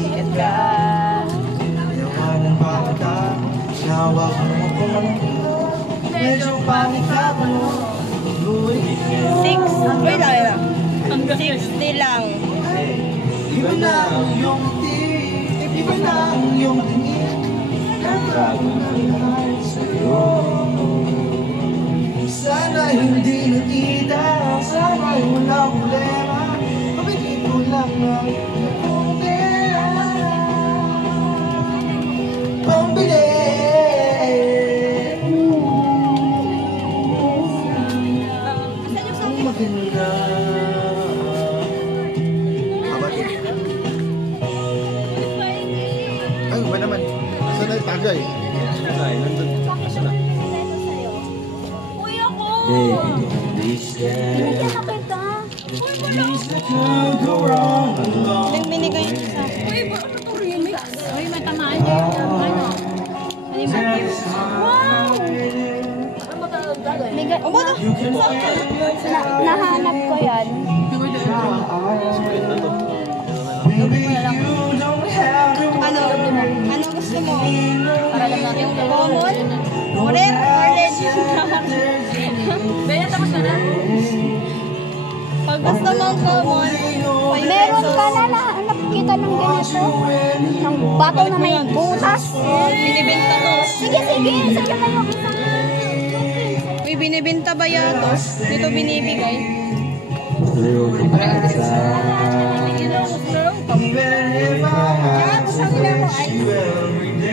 sikat ka. Yawanan bakit ka, sinawag mo ko. Medyo pangit ka mo. 6. Wait lang. 60 lang. Iba na ang iyong ngiti, iba na ang iyong tingin. Nagtago na lahat sa'yo. Sana hindi nakita, sana'y walang problema. Pabigit ko lang ang iyong pera. Pambili. Maganda. Ay, ba naman? Saan na yung tagay? Ay, nandun. Saan na? Kuya ko! Binigyan na kita. Yung binigay niyo sa akin. Uy, ba ano to remix? Uy, may tamaan niya. Ano? Wow! Bigay, O ba na? nahanap ko yan. Ano gusto mo? Para lang natin yung common? Rare or legendary? Baya tapos na na? Pag gusto mong common, Meron ka na nahanap kita ng ganito. Ng bato na may butas. binibenta to. Sige, sige. Sa'yo na yung isang. Uy, binibenta ba yan to? Dito binibigay. Even if I have to let you